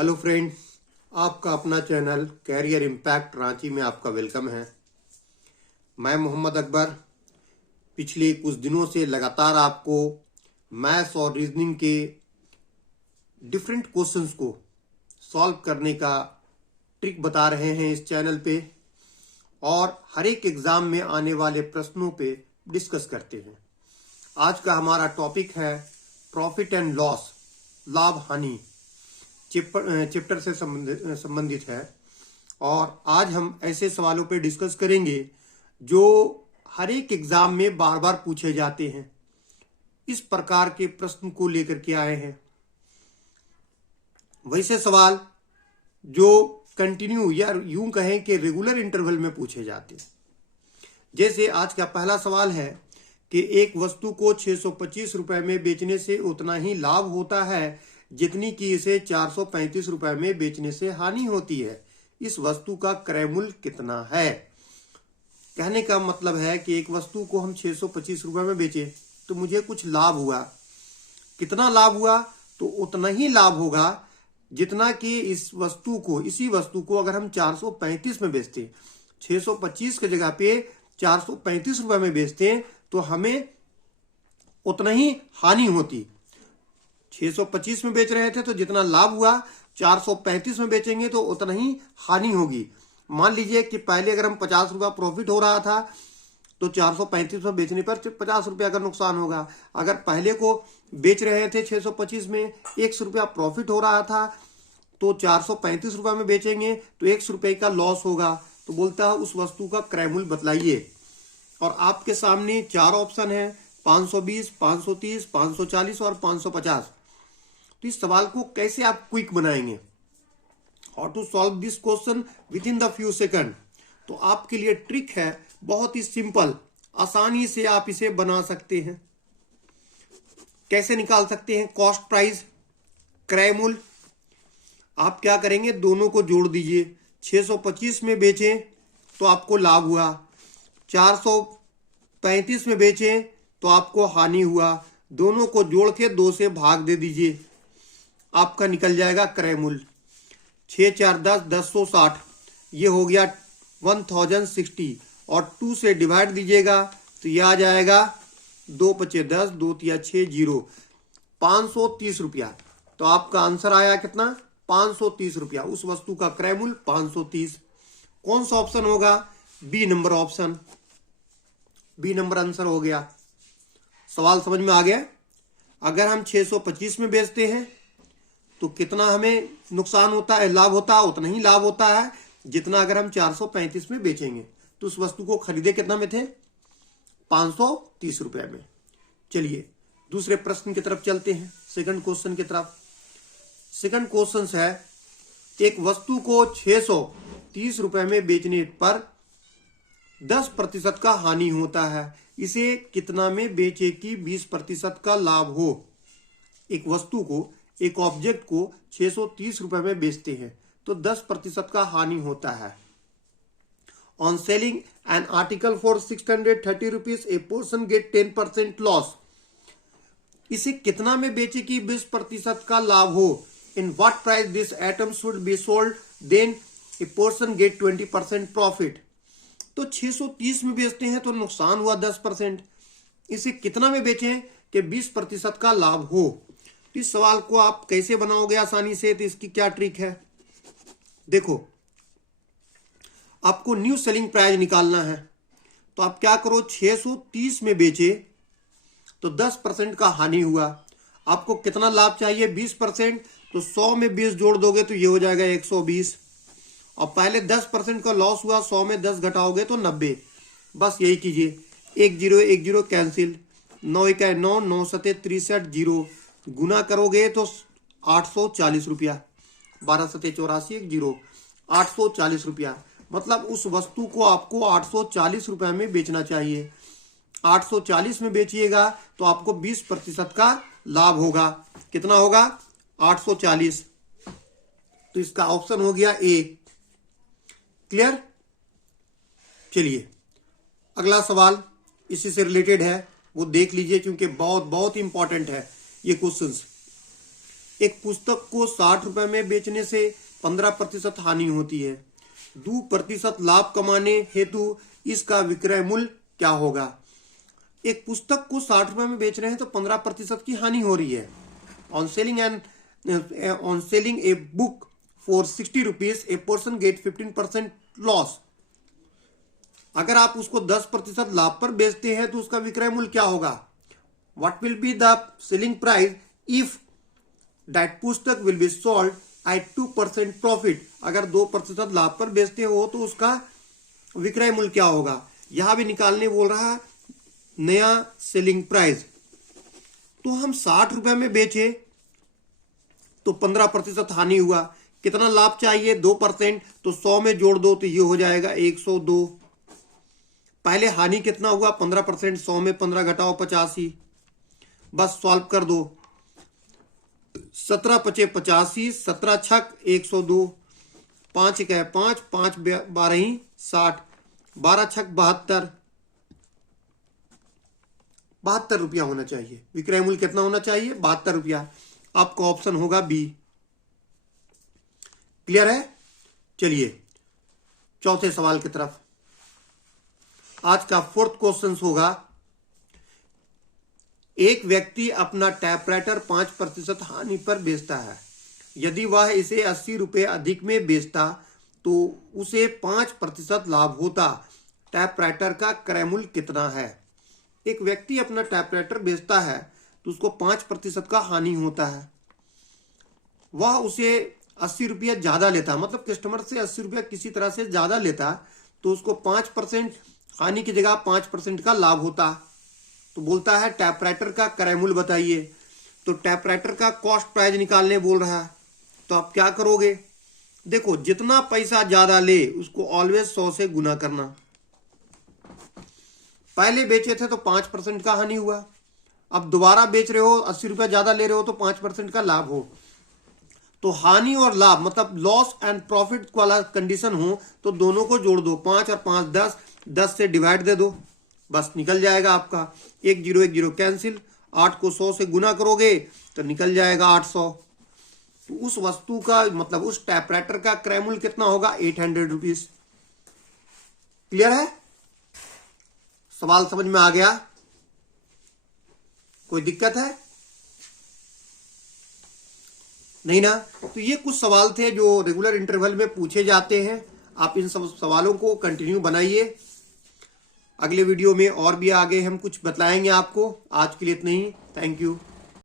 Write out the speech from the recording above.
Hello friend, आपका अपना channel career impact Ranchi में आपका वेलकम है। मैं मोहम्मद अकबर पिछले कुछ दिनों से लगातार आपको मैथ्स और रीजनिंग के डिफरेंट क्वेश्चंस को सॉल्व करने का ट्रिक बता रहे हैं इस चैनल पे, और हर एक एग्जाम में आने वाले प्रश्नों पे डिस्कस करते हैं। आज का हमारा टॉपिक है प्रॉफिट एंड लॉस, लाभ हानि चैप्टर से संबंधित है। और आज हम ऐसे सवालों पे डिस्कस करेंगे जो हर एक एग्जाम में बार बार पूछे जाते हैं। इस प्रकार के प्रश्न को लेकर के आए हैं, वैसे सवाल जो कंटिन्यू या यूं कहें कि रेगुलर इंटरवल में पूछे जाते हैं। जैसे आज का पहला सवाल है कि एक वस्तु को 625 रुपए में बेचने से उतना ही लाभ होता है जितनी कि इसे 435 रुपए में बेचने से हानि होती है। इस वस्तु का क्रय मूल्य कितना है? कहने का मतलब है कि एक वस्तु को हम 625 रुपए में बेचे तो मुझे कुछ लाभ हुआ। कितना लाभ हुआ? तो उतना ही लाभ होगा जितना कि इसी वस्तु को अगर हम 435 में बेचते, 625 की जगह पे 435 रुपए में बेचते तो हमें उतना ही हानि होती। 625 में बेच रहे थे तो जितना लाभ हुआ 435 में बेचेंगे तो उतना ही हानि होगी। मान लीजिए कि पहले अगर हम 50 रुपया प्रॉफिट हो रहा था तो 435 में बेचने पर 50 रुपया का नुकसान होगा। अगर पहले को बेच रहे थे 625 में 100 रुपया प्रॉफिट हो रहा था तो 435 रुपया में बेचेंगे तो 100 रुपये का लॉस होगा। तो बोलता है उस वस्तु का क्रय मूल्य बतलाइए। और आपके सामने चार ऑप्शन है, 520, 530, 540 और 550। तो इस सवाल को कैसे आप क्विक बनाएंगे? How to solve this question within the few second. तो आपके लिए ट्रिक है, बहुत ही सिंपल, आसानी से आप इसे बना सकते हैं। कैसे निकाल सकते हैं? कॉस्ट प्राइस, क्रय मूल्य। आप क्या करेंगे? दोनों को जोड़ दीजिए। 625 में बेचें तो आपको लाभ हुआ, 435 में बेचें तो आपको हानि हुआ। दोनों को जोड़ के 2 से भाग दे दीजिए, आपका निकल जाएगा क्रय मूल्य। 6 4 10, 1060, ये हो गया 1060। और 2 से डिवाइड दीजिएगा तो ये आ जाएगा 2 पचे 10, 2 तिया 6, 0, 530 रुपया। तो आपका आंसर आया कितना? 530 रुपया। उस वस्तु का क्रय मूल्य 530। कौन सा ऑप्शन होगा? B number option. B number answer हो गया। सवाल समझ में आ गया? अगर हम 625 में बेचते हैं तो कितना हमें नुकसान होता है, लाभ होता है? उतना ही लाभ होता है जितना अगर हम 435 में बेचेंगे। तो उस वस्तु को खरीदे कितना में थे? 530 रुपए में। चलिए दूसरे प्रश्न की तरफ चलते हैं, सेकंड क्वेश्चन की तरफ। सेकंड क्वेश्चन है, एक वस्तु को 630 रुपए में बेचने पर 10% का हानि होता है, इसे कितना में बेचे कि 20% का लाभ हो? एक वस्तु को, एक ऑब्जेक्ट को 630 रुपए में बेचते हैं तो 10% का हानि होता है। On selling an article for 630 rupees a person get 10% loss. इसे कितना में बेचे कि 20% का लाभ हो? In what price this item should be sold then a person get 20% profit. तो 630 में बेचते हैं तो नुकसान हुआ 10%। इसे कितना में बेचें कि 20% का लाभ हो? इस सवाल को आप कैसे बनाओगे आसानी से? तो इसकी क्या ट्रिक है? देखो, आपको न्यू सेलिंग प्राइस निकालना है। तो आप क्या करो, 630 में बेचे तो 10% का हानि हुआ। आपको कितना लाभ चाहिए? 20%। तो 100 में 20 जोड़ दोगे तो ये हो जाएगा 120। और पहले 10% का लॉस हुआ, 100 में 10 घटाओगे तो 90। बस यही कीजिए, 1 0 1 0 कैंसिल, 9 1 9, 9 7 63, 0 गुना करोगे तो 840 रुपया, 12 7 84, 1 0, 840 रुपया। मतलब उस वस्तु को आपको 840 रुपये में बेचना चाहिए। 840 में बेचिएगा तो आपको 20% का लाभ होगा। कितना होगा? 840। तो इसका ऑप्शन हो गया ए। क्लियर? चलिए अगला सवाल इसी से रिलेटेड है, वो देख लीजिए क्योंकि बहुत बहुत इंपॉर्टेंट है ये क्वेश्चंस। एक पुस्तक को 60 रुपए में बेचने से 15% हानि होती है। 2% लाभ कमाने हेतु इसका विक्रय मूल्य क्या होगा? एक पुस्तक को 60 रुपए में बेच रहे हैं तो 15% की हानि हो रही है। On selling a book for 60 rupees a person gate 15% loss. अगर आप उसको 10% लाभ पर बेचते हैं तो उसका विक्रय मूल्य क्या होगा? What will be the selling price if that पुस्तक will be sold at 2% profit. अगर 2% लाभ पर बेचते हो तो उसका विक्रय मूल्य क्या होगा? यहां भी निकालने बोल रहा है नया सेलिंग प्राइस। तो हम 60 रुपए में बेचे तो 15% हानि हुआ। कितना लाभ चाहिए? 2%, तो 100 में जोड़ दो तो ये हो जाएगा 102। पहले हानि कितना हुआ? 15%, 100 में 15 घटाओ 85। बस सॉल्व कर दो। 17 पचे 85, 17 छक 102, 5 एक 5, 5 12 60, 12 छक 72। 72 रुपया होना चाहिए। विक्रय मूल्य कितना होना चाहिए? 72 रुपया। आपका ऑप्शन होगा बी। क्लियर है? चलिए चौथे सवाल की तरफ। आज का 4th क्वेश्चन होगा, एक व्यक्ति अपना टाइपराइटर 5% हानि पर बेचता है। यदि वह इसे 80 रुपये अधिक में बेचता तो उसे 5% लाभ होता। टाइपराइटर का क्रय मूल्य कितना है? एक व्यक्ति अपना टाइपराइटर बेचता है तो उसको 5% का हानि होता है। वह उसे 80 रुपया ज्यादा लेता, मतलब कस्टमर से 80 रुपया किसी तरह से ज्यादा लेता, तो उसको 5% हानि की जगह 5% का लाभ होता। तो बोलता है टाइपराइटर का क्रय मूल्य बताइए। तो टाइपराइटर का कॉस्ट प्राइस निकालने बोल रहा है। तो आप क्या करोगे? देखो, जितना पैसा ज्यादा ले उसको ऑलवेज 100 से गुना करना। पहले बेचे थे तो 5% का हानि हुआ, अब दोबारा बेच रहे हो, 80 रुपया ज्यादा ले रहे हो तो 5% का लाभ हो। तो हानि और लाभ मतलब लॉस एंड प्रॉफिट वाला कंडीशन हो तो दोनों को जोड़ दो। 5 और 5 10, 10 से डिवाइड दे दो, बस निकल जाएगा आपका। 1 0 1 0 कैंसिल। 8 को 100 से गुना करोगे तो निकल जाएगा 800। तो उस वस्तु का मतलब उस टाइपराइटर का क्रय मूल्य कितना होगा? 800 रुपीज। क्लियर है? सवाल समझ में आ गया? कोई दिक्कत है? नहीं ना? तो ये कुछ सवाल थे जो रेगुलर इंटरवल में पूछे जाते हैं। आप इन सब सवालों को कंटिन्यू बनाइए। अगले वीडियो में और भी आगे हम कुछ बताएंगे आपको। आज के लिए इतना ही। Thank you.